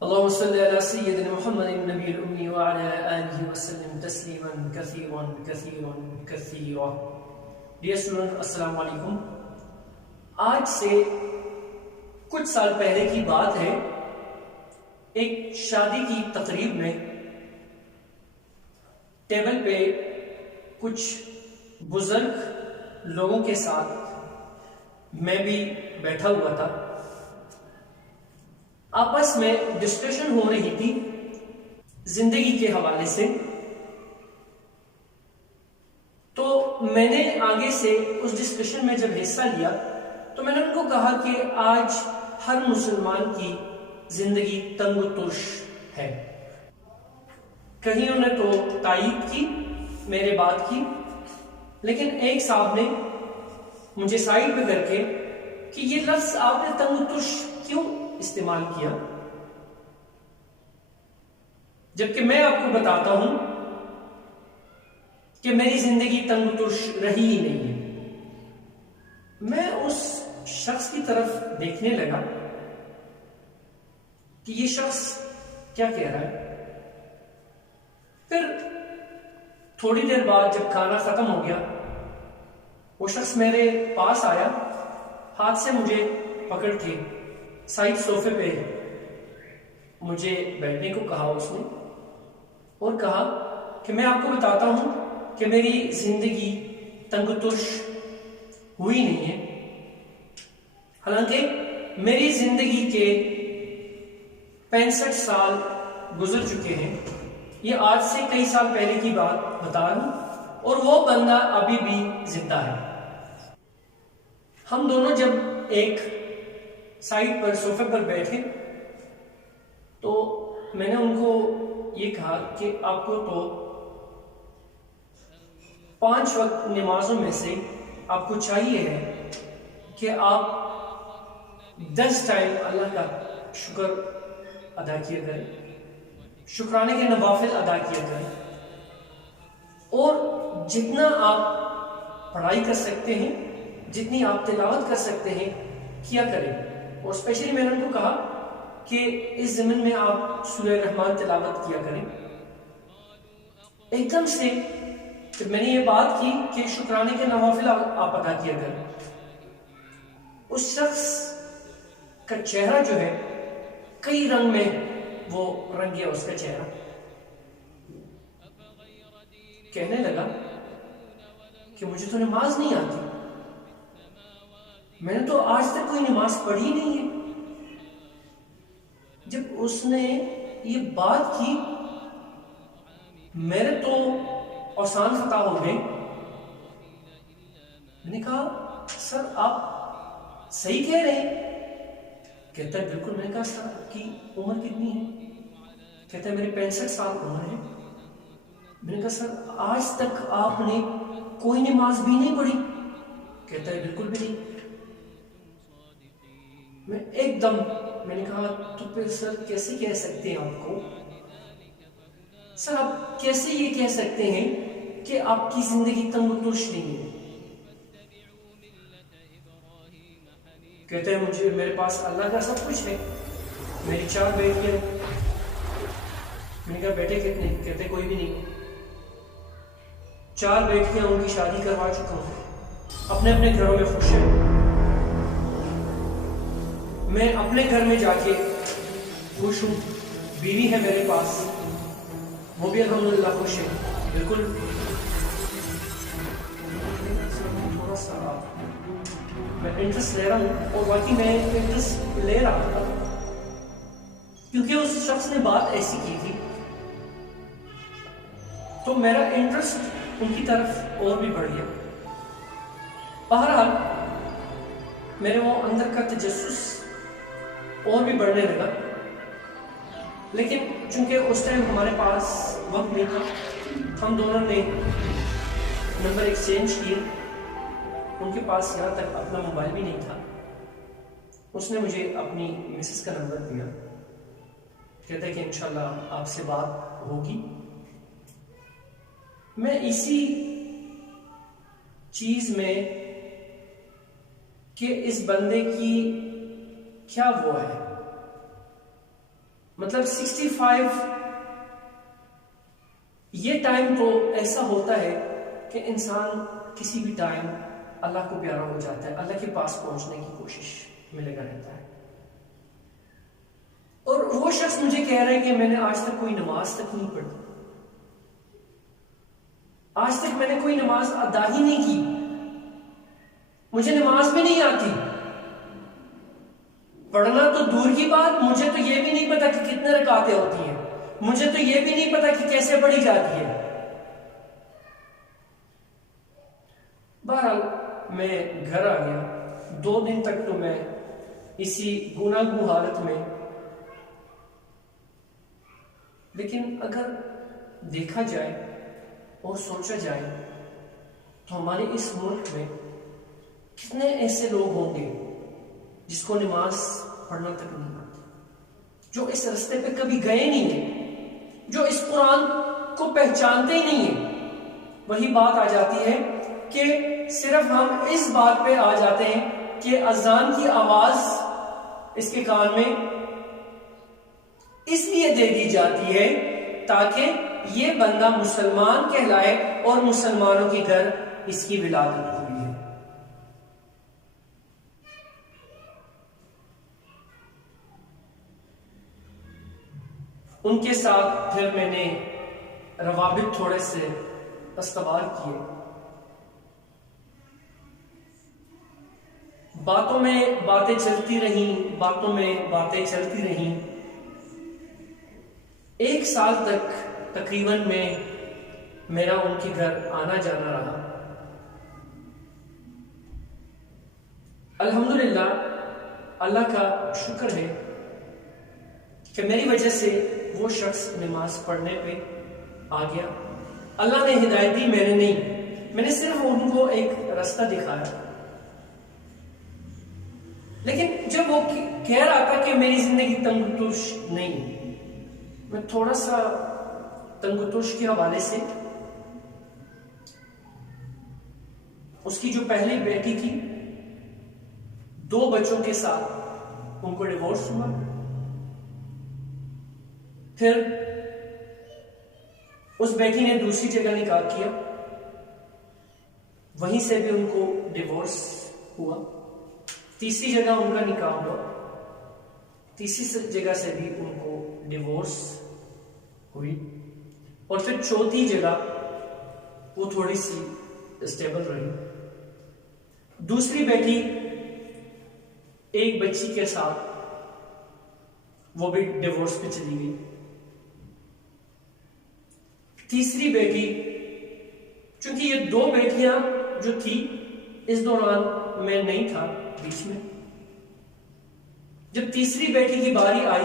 اللهم صل على سيدنا محمد النبي الأمي وعلى آله وسلم تسلیما كثيرا كثيرا كثيرا. ڈیئر اسٹوڈنٹ، السلام علیکم. آج سے کچھ سال پہلے کی بات ہے. ایک شادی کی تقریب میں ٹیبل پہ کچھ بزرگ لوگوں کے ساتھ میں بھی بیٹھا ہوا تھا. آپس میں ڈسکشن ہو رہی تھی زندگی کے حوالے سے. تو میں نے آگے سے اس ڈسکشن میں جب حصہ لیا تو میں نے ان کو کہا کہ آج ہر مسلمان کی زندگی تنگ و ترش ہے. کہیں انہوں نے تو تائید کی میرے بات کی، لیکن ایک صاحب نے مجھے سائڈ پہ کر کے کہ یہ لفظ آپ نے تنگ و ترش کیوں استعمال کیا، جبکہ میں آپ کو بتاتا ہوں کہ میری زندگی تنگ و ترش رہی ہی نہیں ہے. میں اس شخص کی طرف دیکھنے لگا کہ یہ شخص کیا کہہ رہا ہے. پھر تھوڑی دیر بعد جب کھانا ختم ہو گیا، وہ شخص میرے پاس آیا، ہاتھ سے مجھے پکڑ کے سائڈ صوفے پہ مجھے بیٹھنے کو کہا اس نے، اور کہا کہ میں آپ کو بتاتا ہوں کہ میری زندگی تنگ و ترش ہوئی نہیں ہے. حالانکہ میری زندگی کے 65 سال گزر چکے ہیں. یہ آج سے کئی سال پہلے کی بات بتا رہا ہوں، اور وہ بندہ ابھی بھی زندہ ہے. ہم دونوں جب ایک سائڈ پر صوفے پر بیٹھے تو میں نے ان کو یہ کہا کہ آپ کو تو 5 وقت نمازوں میں سے آپ کو چاہیے ہے کہ آپ 10 ٹائم اللہ کا شکر ادا کیا کریں، شکرانے کے نوافل ادا کیا کریں، اور جتنا آپ پڑھائی کر سکتے ہیں، جتنی آپ تلاوت کر سکتے ہیں کیا کریں. اور اسپیشلی میں نے ان کو کہا کہ اس زمین میں آپ سورہ رحمان تلاوت کیا کریں. ایک دم سے جب میں نے یہ بات کی کہ شکرانے کے نوافل آپ ادا کیا کریں، اس شخص کا چہرہ جو ہے کئی رنگ میں وہ رنگ گیا. اس کا چہرہ کہنے لگا کہ مجھے تو نماز نہیں آتی، میں نے تو آج تک کوئی نماز پڑھی نہیں ہے. جب اس نے یہ بات کی میرے تو اوسان خطا ہو گئے. میں نے کہا سر آپ صحیح کہہ رہے ہیں. کہتا ہے بالکل. میں نے کہا سر آپ کی عمر کتنی ہے؟ کہتا ہے میری 65 سال عمر ہے. میں نے کہا سر آج تک آپ نے کوئی نماز بھی نہیں پڑھی؟ کہتا ہے بالکل بھی نہیں. میں ایک دم میں نے کہا تو پھر سر کیسے کہہ سکتے ہیں آپ کو، سر آپ کیسے یہ کہہ سکتے ہیں کہ آپ کی زندگی تنگ و ترش نہیں ہے؟ کہتے ہیں مجھے میرے پاس اللہ کا سب کچھ ہے، میری 4 بیٹیاں. میں نے کہا بیٹے کتنے؟ کہتے کوئی بھی نہیں. 4 بیٹیاں ان کی شادی کروا چکا ہوں، اپنے اپنے گھروں میں خوش ہیں. میں اپنے گھر میں جا کے خوش ہوں. بیوی ہے میرے پاس، وہ بھی الحمدللہ خوش ہے. بالکل. تھوڑا سا میں انٹرسٹ لے رہا ہوں، اور باقی میں انٹرسٹ لے رہا تھا کیونکہ اس شخص نے بات ایسی کی تھی، تو میرا انٹرسٹ ان کی طرف اور بھی بڑھ گیا. بہرحال میرے وہ اندر کا تجسس اور بھی بڑھنے لگا. لیکن چونکہ اس ٹائم ہمارے پاس وقت نہیں تھا، ہم دونوں نے نمبر ایکسچینج کیے. ان کے پاس یہاں تک اپنا موبائل بھی نہیں تھا. اس نے مجھے اپنی مسز کا نمبر دیا. کہتا ہے کہ انشاءاللہ آپ سے بات ہوگی. میں اسی چیز میں کہ اس بندے کی کیا وہ ہے، مطلب 65 یہ ٹائم تو ایسا ہوتا ہے کہ انسان کسی بھی ٹائم اللہ کو پیارا ہو جاتا ہے، اللہ کے پاس پہنچنے کی کوشش میں لگا رہتا ہے. اور وہ شخص مجھے کہہ رہا ہے کہ میں نے آج تک کوئی نماز تک نہیں پڑھی، آج تک میں نے کوئی نماز ادا ہی نہیں کی، مجھے نماز بھی نہیں آتی، پڑھنا تو دور کی بات، مجھے تو یہ بھی نہیں پتا کہ کتنے رکعتیں ہوتی ہیں، مجھے تو یہ بھی نہیں پتا کہ کیسے پڑھی جاتی ہے. بہرحال میں گھر آ گیا. 2 دن تک تو میں اسی گناہ گو حالت میں. لیکن اگر دیکھا جائے اور سوچا جائے تو ہمارے اس ملک میں کتنے ایسے لوگ ہوں گے جس کو نماز پڑھنا تک نہیں آتی، جو اس راستے پہ کبھی گئے نہیں ہیں، جو اس قرآن کو پہچانتے ہی نہیں ہیں. وہی بات آ جاتی ہے کہ صرف ہم اس بات پہ آ جاتے ہیں کہ اذان کی آواز اس کے کان میں اس لیے دے دی جاتی ہے تاکہ یہ بندہ مسلمان کہلائے اور مسلمانوں کی گھر اس کی ولادت ہوئی ہے. ان کے ساتھ پھر میں نے روابط تھوڑے سے استوار کیے. باتوں میں باتیں چلتی رہیں، باتوں میں باتیں چلتی رہیں. 1 سال تک تقریباً میں میرا ان کے گھر آنا جانا رہا. الحمدللہ اللہ کا شکر ہے کہ میری وجہ سے وہ شخص نماز پڑھنے پہ آ گیا. اللہ نے ہدایت دی، میں نے نہیں، میں نے صرف ان کو ایک راستہ دکھایا. لیکن جب وہ کہہ رہا تھا کہ میری زندگی تنگ توش نہیں، میں تھوڑا سا تنگ توش کے حوالے سے، اس کی جو پہلی بیٹی تھی 2 بچوں کے ساتھ ان کو ڈیورس ہوا. پھر اس بیٹی نے دوسری جگہ نکاح کیا، وہیں سے بھی ان کو ڈیورس ہوا. تیسری جگہ ان کا نکاح ہوا، تیسری جگہ سے بھی ان کو ڈیورس ہوئی. اور پھر چوتھی جگہ وہ تھوڑی سی اسٹیبل رہی. دوسری بیٹی ایک بچی کے ساتھ وہ بھی ڈیورس پہ چلی گئی. تیسری بیٹی، چونکہ یہ 2 بیٹیاں جو تھی اس دوران میں نہیں تھا بیچ میں، جب تیسری بیٹی کی باری آئی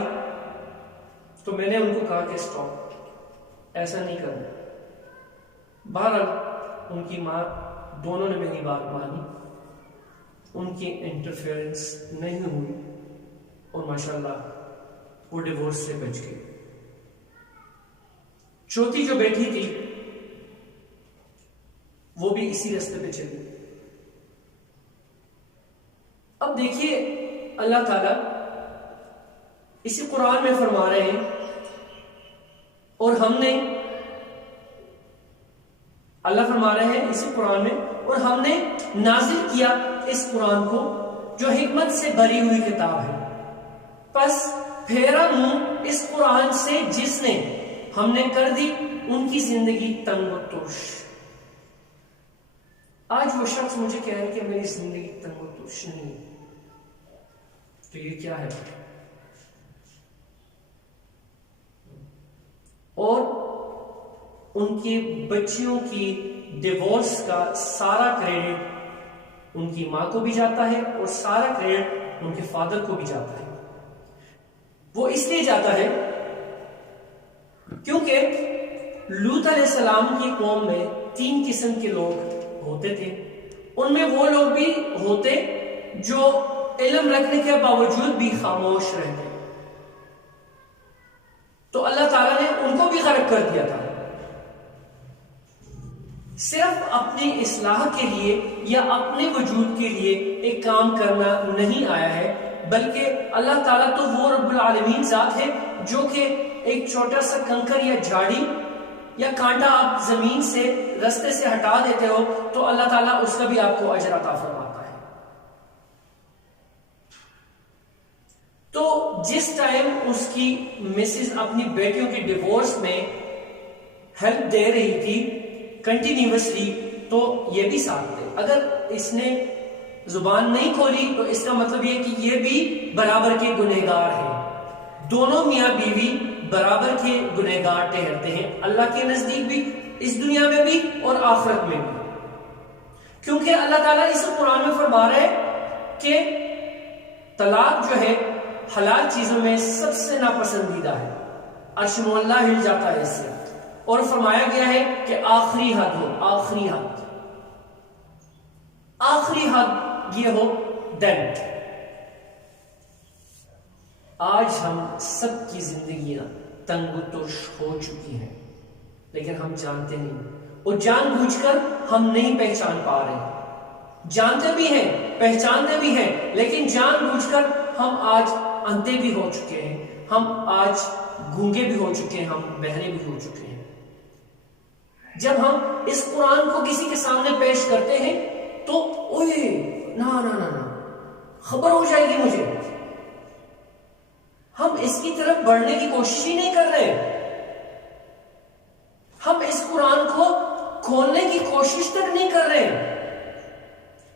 تو میں نے ان کو کہا کہ اسٹاپ، ایسا نہیں کرنا. بہرحال ان کی ماں دونوں نے میری بات مانی، ان کی انٹرفیئرنس نہیں ہوئی اور ماشاءاللہ وہ ڈیورس سے بچ گئی. چوتھی جو بیٹی تھی وہ بھی اسی راستے پہ چلی. اب دیکھیے اللہ تعالیٰ اسی قرآن میں فرما رہے ہیں، اور ہم نے، اللہ فرما رہے ہیں اسی قرآن میں، اور ہم نے نازل کیا اس قرآن کو جو حکمت سے بھری ہوئی کتاب ہے، پس پھیرا منہ اس قرآن سے جس نے، ہم نے کر دی ان کی زندگی تنگ و توش. آج وہ شخص مجھے کہہ رہا ہے کہ میری زندگی تنگ و توش نہیں، تو یہ کیا ہے؟ اور ان کی بچیوں کی ڈیورس کا سارا کریڈٹ ان کی ماں کو بھی جاتا ہے اور سارا کریڈٹ ان کے فادر کو بھی جاتا ہے. وہ اس لیے جاتا ہے کیونکہ لوط علیہ السلام کی قوم میں 3 قسم کے لوگ ہوتے تھے. ان میں وہ لوگ بھی ہوتے جو علم رکھنے کے باوجود بھی خاموش رہتے، تو اللہ تعالیٰ نے ان کو بھی غرق کر دیا تھا. صرف اپنی اصلاح کے لیے یا اپنے وجود کے لیے ایک کام کرنا نہیں آیا ہے، بلکہ اللہ تعالیٰ تو وہ رب العالمین ذات ہے جو کہ ایک چھوٹا سا کنکر یا جھاڑی یا کانٹا آپ زمین سے رستے سے ہٹا دیتے ہو تو اللہ تعالیٰ اس کا بھی آپ کو اجر عطا فرماتا ہے. تو جس ٹائم اس کی مسز اپنی بیٹیوں کی ڈیورس میں ہیلپ دے رہی تھی کنٹینیوسلی تو یہ بھی ساتھ تھے. اگر اس نے زبان نہیں کھولی تو اس کا مطلب یہ کہ یہ بھی برابر کے گنہگار ہیں. دونوں میاں بیوی برابر کے گنہگار ٹھہرتے ہیں اللہ کے نزدیک بھی, اس دنیا میں بھی اور آخرت میں بھی. کیونکہ اللہ تعالیٰ اس قرآن میں فرما رہا ہے کہ طلاق جو ہے حلال چیزوں میں سب سے ناپسندیدہ ہے, عرش معلیٰ ہل جاتا ہے اس سے, اور فرمایا گیا ہے کہ آخری حد ہو, آخری حد, آخری حد یہ ہو ڈینٹ. آج ہم سب کی زندگیاں تنگ و ترش ہو چکی ہیں لیکن ہم جانتے نہیں, اور جان بوجھ کر ہم نہیں پہچان پا رہے. جانتے بھی ہیں, پہچانتے بھی ہیں, لیکن جان بوجھ کر ہم آج اندھے بھی ہو چکے ہیں, ہم آج گونگے بھی ہو چکے ہیں, ہم بہرے بھی ہو چکے ہیں. جب ہم اس قرآن کو کسی کے سامنے پیش کرتے ہیں تو اوئے نا نا نا نا خبر ہو جائے گی مجھے, ہم اس کی طرف بڑھنے کی کوشش ہی نہیں کر رہے. ہم اس قرآن کو کھولنے کی کوشش تک نہیں کر رہے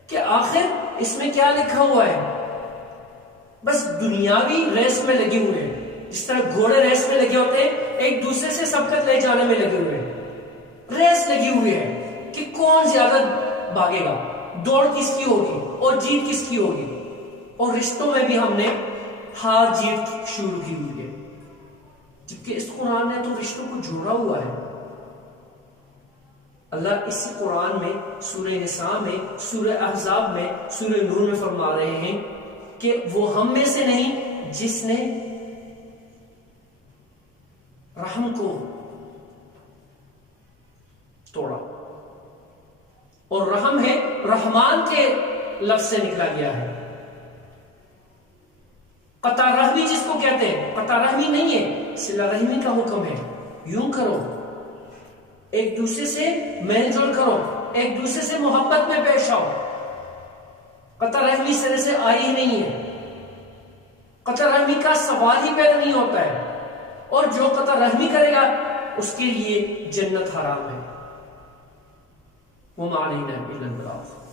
کہ آخر اس میں کیا لکھا ہوا ہے. بس دنیاوی ریس میں لگے ہوئے ہیں, جس طرح گھوڑے ریس میں لگے ہوتے ہیں, ایک دوسرے سے سبقت لے جانے میں لگے ہوئے ہیں. ریس لگی ہوئی ہے کہ کون زیادہ بھاگے گا, دوڑ کس کی ہوگی اور جیت کس کی ہوگی. اور رشتوں میں بھی ہم نے ہار جیت شروع کی ہوئی ہے, جبکہ اس قرآن نے تو رشتوں کو جوڑا ہوا ہے. اللہ اسی قرآن میں سورہ نساء میں, سورہ احزاب میں, سورہ نور میں فرما رہے ہیں کہ وہ ہم میں سے نہیں جس نے رحم کو توڑا, اور رحم ہے رحمان کے لفظ سے نکلا گیا ہے. قطع رحمی جس کو کہتے ہیں, قطع رحمی نہیں ہے, صلہ رحمی کا حکم ہے. یوں کرو, ایک دوسرے سے میل جول کرو, ایک دوسرے سے محبت میں پیش آؤ. قطع رحمی سرے سے آئی ہی نہیں ہے, قطع رحمی کا سوال ہی پیدا نہیں ہوتا ہے, اور جو قطع رحمی کرے گا اس کے لیے جنت حرام ہے. وَمَا عَلَيْنَا إِلَّا الْبَلَاغُ.